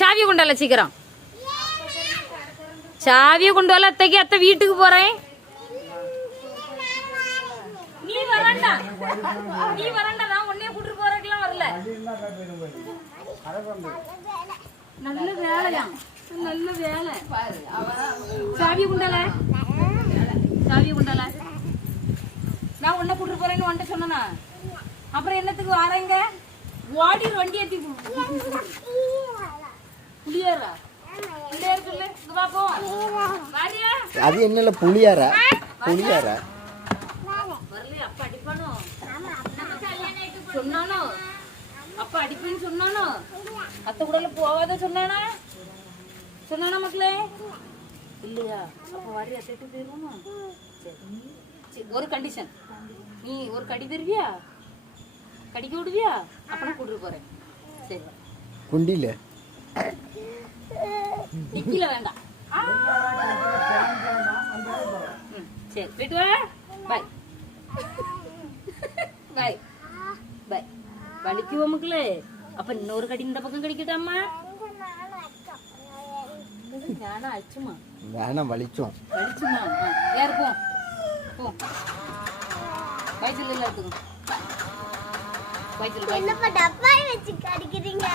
சாவியை கொண்டு வரல சீக்கிரம். சாவியை கொண்டு வரல அத்தைக்கு. அத்தை வீட்டுக்கு போறேன். நீ வரண்டா, நீ வரண்டா. நான் உன்னைய கூட்டிட்டு போறதுக்கெல்லாம் வரல. நல்ல வேலையா, நல்ல வேலை. சாவியை கொண்டால, சாவியை கொண்டால. நான் உன்னை கூட்டிட்டு போறேன்னு வந்துட்டு சொன்னா அப்புறம் என்னத்துக்கு வரேங்க? ஓடி வண்டி ஏத்தி புளியாரா? புளியார் சொல்லு. இங்க பாப்போம். வாடியா. அது என்னல புளியாரா? புளியாரா? வரல. அப்பா அடிப்பானோ? சொன்னானோ? அப்பா அடிப்பேன்னு சொன்னானோ? அத்தை கூட போவாத சொன்னானா? சொன்னானா மக்களே? இல்லையா? அப்ப வாடி அத்தைட்டு போயிருவோமா? சரி, ஒரு கண்டிஷன். நீ ஒரு கடி தருவியா? கடிக்க விடுவியா? அப்பனா கூட்டிட்டு போறேன். சரி. குண்டில டிக்கில வேண்டாம். சரி போயிட்டு வா. பாய் பாய் பாய். வலிக்குவா மக்களே? அப்ப இன்னொரு கடி இந்த பக்கம் கடிக்கட்டாமா? வேணா அடிச்சுமா? வேணாம் வலிச்சோம். வலிச்சுமா? யாருக்கும் போ. வயிற்றுல எல்லாத்துக்கும் வயிற்றுல டப்பா வச்சு கடிக்கிறீங்க.